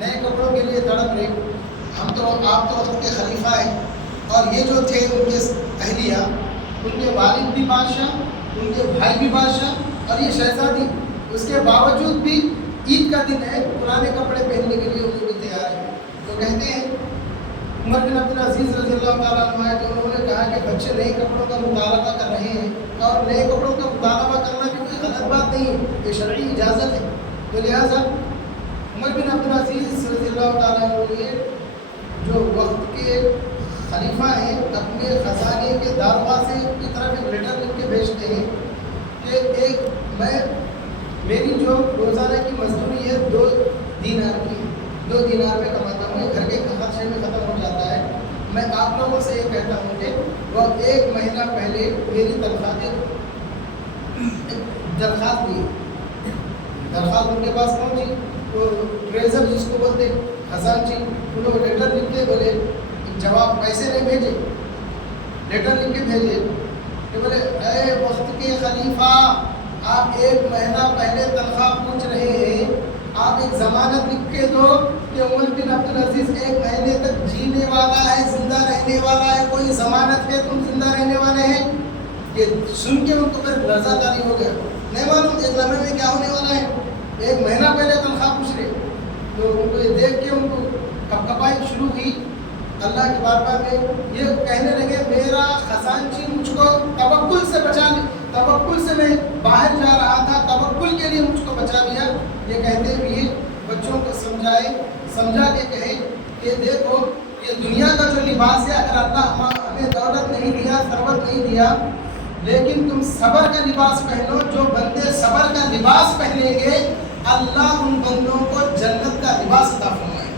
نئے کپڑوں کے لیے تڑپ رہے. آپ تو وقت کے خلیفہ ہیں، اور یہ جو تھے ان کے اہلیہ، ان کے والد بھی بادشاہ، ان کے بھائی بھی بادشاہ، اور یہ شہزادی. اس کے باوجود بھی عید کا دن ہے، پرانے کپڑے پہننے کے لیے وہ بھی تیار ہے. تو کہتے ہیں عمر بن عبدالعزیز رضی اللہ تعالیٰ عنہ تو انہوں نے کہا کہ بچے نئے کپڑوں کا مطالبہ کر رہے ہیں، اور نئے کپڑوں کا مطالبہ کرنا بھی کوئی غلط بات نہیں ہے، یہ شرعی اجازت ہے. تو لہٰذا عمر بن عبدالعزیز رضی اللہ تعالیٰ عنہ نے جو وقت کے خلیفہ ہیں اپنے خزانے کے داروازے کی طرف ایک لیٹر لکھ کے بھیجتے ہیں کہ میری جو روزانہ کی مزدوری ہے 2 دینار کی، 2 دینار میں کماتا ہوں، یہ گھر کے خرچے میں ختم ہو جاتا ہے. میں آپ لوگوں سے یہ کہتا ہوں کہ وہ 1 مہینہ پہلے میری تنخواہ درخواست دی. درخواست ان کے پاس پہنچی، وہ ٹریزر جس کو بولتے خزانچی، انہوں نے لیٹر لکھ کے بولے، جواب پیسے نہیں بھیجے، لیٹر لکھ کے بھیجے کہ بولے اے وقت کے خلیفہ، آپ 1 مہینہ پہلے تنخواہ پوچھ رہے ہیں، آپ ایک ضمانت لکھ کے دو کہ عمر بن عبدالعزیز 1 مہینے تک جینے والا ہے، زندہ رہنے والا ہے، کوئی ضمانت ہے تم زندہ رہنے والے ہیں. یہ سن کے ان کو پھر لرزہ طاری ہو گیا، نہیں معلوم ایک لمحے میں کیا ہونے والا ہے. 1 مہینہ پہلے تنخواہ پوچھ رہے. تو ان کو یہ دیکھ کے ان کو کپکپائی شروع ہوئی اللہ کے بارگاہ میں. یہ کہنے لگے میرا خزانچی مجھ کو توکل سے بچا لے، توکل سے میں باہر جا رہا تھا، توکل کے لیے مجھ کو بچا لیا. یہ کہتے ہوئے بچوں کو سمجھا کے کہے کہ دیکھو یہ دنیا کا جو لباس ہے، اگر اللہ ہمیں دولت نہیں دیا، ثروت نہیں دیا، لیکن تم صبر کا لباس پہنو. جو بندے صبر کا لباس پہنیں گے اللہ ان بندوں کو جنت کا لباس عطا فرمائے گا.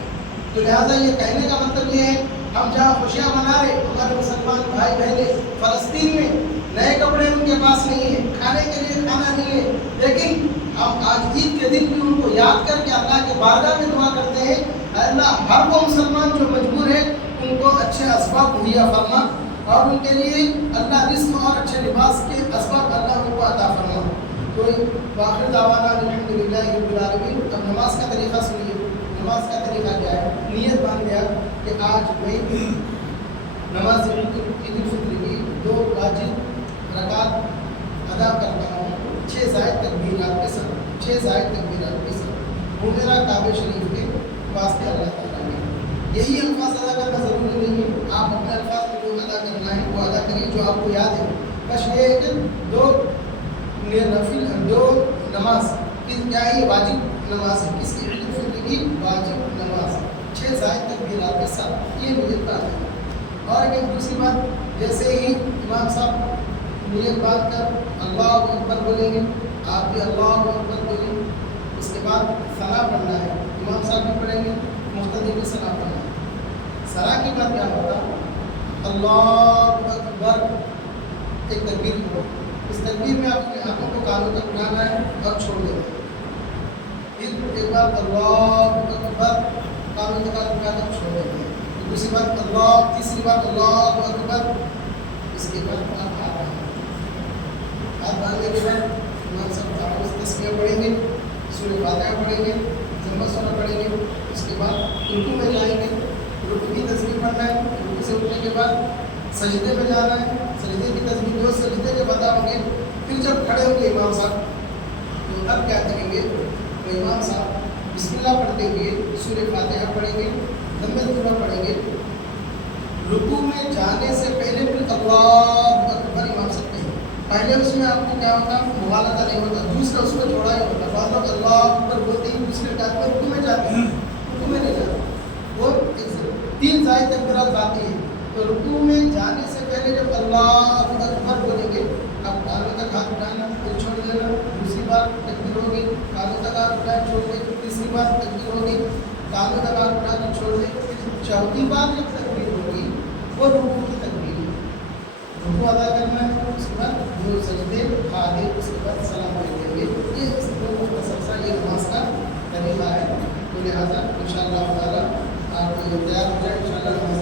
تو لہٰذا یہ کہنے کا مطلب یہ ہے، ہم جہاں خوشیاں منا رہے، ہمارے مسلمان بھائی بہنیں فلسطین میں نئے کپڑے ان کے پاس نہیں ہیں، کھانے کے لیے کھانا نہیں ہے، لیکن ہم آج عید کے دن بھی ان کو یاد کر کے اللہ کے بارگاہ میں دعا کرتے ہیں، اے اللہ ہر وہ مسلمان جو مجبور ہے ان کو اچھے اسباب مہیا فرما، اور ان کے لیے اللہ رزق اور اچھے لباس کے اسباب اللہ ان کو عطا فرما. تو آخر دعوانا الحمدللہ رب العالمین. اب نماز کا طریقہ سنیے. نماز کا طریقہ کیا ہے؟ نیت باندھ لیا کہ آج میں نماز عید الفطر کی 2 واجب رکعت ادا کرتا ہوں 6 زائد تکبیرات کے ساتھ، 6 زائد تکبیرات کے ساتھ. وہ میرا کعبہ شریف کے واسطے اللہ تعالیٰ نے. یہی الفاظ ادا کرنا ضروری نہیں ہے، آپ اپنے الفاظ میں جو ادا کرنا ہے وہ ادا کریے جو آپ کو یاد ہے. بس یہ ہے کہ 2 نفل 2 نماز کیا ہے؟ واجب نماز ہے. کس کی؟ عید الفطر کی واجب نماز 6 زائد تکبیرات کے ساتھ، یہ نیت بات ہے. اور ایک دوسری بات، جیسے ہی امام صاحب نیت باندھ کر اللہ اکبر بولیں گے، آپ بھی اللہ اکبر بولیں. اس کے بعد ثنا پڑھنا ہے، امام صاحب بھی پڑھیں گے، مقتدی بھی ثنا پڑھنا ہے. ثنا کے بعد کیا ہوتا؟ اللہ اکبر ایک تکبیر ہو. اس تکبیر میں آپ اپنے ہاتھوں کو کانوں تک اٹھانا ہے اور چھوڑ دینا ہے. پھر ایک بار اللہ اکبر کانوں تک اٹھا کر چھوڑ دینا ہے. دوسری بات اللہ، تیسری بات اللہ اکبر. اس کے بعد آپ ہاتھ باندھنے کے بعد امام صاحب تعاوذ تسمیہ پڑھیں گے، سورہ فاتحہ پڑھیں گے، ضمہ سورہ پڑھیں گے. اس کے بعد رکوع میں جائیں گے، رکوع کی تسبیح پڑھنا ہے. رکوع سے اٹھنے کے بعد سجدے میں جانا ہے، سجدے کی تسبیح 2 سجدے کے بعد ہوں گے. پھر جب کھڑے ہوں گے امام صاحب تو اب کیا کریں گے؟ تو امام صاحب بسم اللہ پڑھتے ہوئے سورہ فاتحہ پڑھیں گے، ضمہ سورہ پڑھیں گے. رکوع میں جانے سے پہلے پھر اللہ اکبر امام صاحب کہیں. پہلے اس میں آپ کو کیا ہوتا؟ مغالطہ نہیں ہوتا، دوسرا اس میں جوڑا ہی ہوتا. بعض لوگ اللہ اکبر بولتے ہی دوسرے رکعت میں رکوع میں جاتے ہیں، رکوع میں نہیں جاتے. وہ 3 زائد تکبیرات آتی ہیں. تو رکوع میں جانے سے پہلے جب اللہ اکبر بولیں گے، اب کانوں تک ہاتھ اٹھانا، پھر چھوڑ دینا. دوسری بار تکبیر ہوگی، کانوں تک ہاتھ اٹھائیں چھوڑ دیں. تیسری بار تکبیر ہوگی، کانوں تک ہاتھ اٹھا کر چھوڑ دیں. چوتھی بار جب تکبیر ہوگی وہ رکوع کی تکبیر ہے. رکوع ادا کرنا ہے، اس کے بعد 2 سجدے آگے، اس کے بعد سلام دیں گے. یہ اس مختصر سا یہ نماز کا طریقہ ہے. تو لہٰذا انشاءاللہ تعالیٰ آپ تیار ہو جائیں، انشاءاللہ نماز